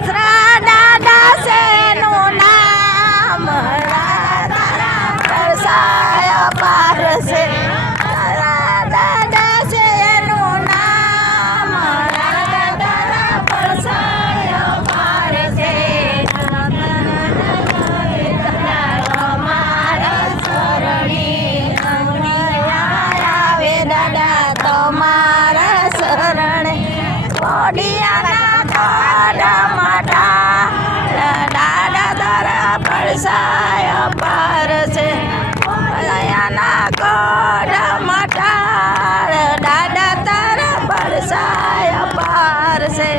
Basra દાદા સેનું નામ તારા પરસાય પાર છે તારા દાદા સેનું નામ તારા પરસાય પાર છે તમારા શરણી આવે દાદા તમારા શરણે કોડિયાના ખાડા માટા દાદા તારા પરસાય પાર છે દયાના કોડા માટા દાદા તારા પરસાય પાર છે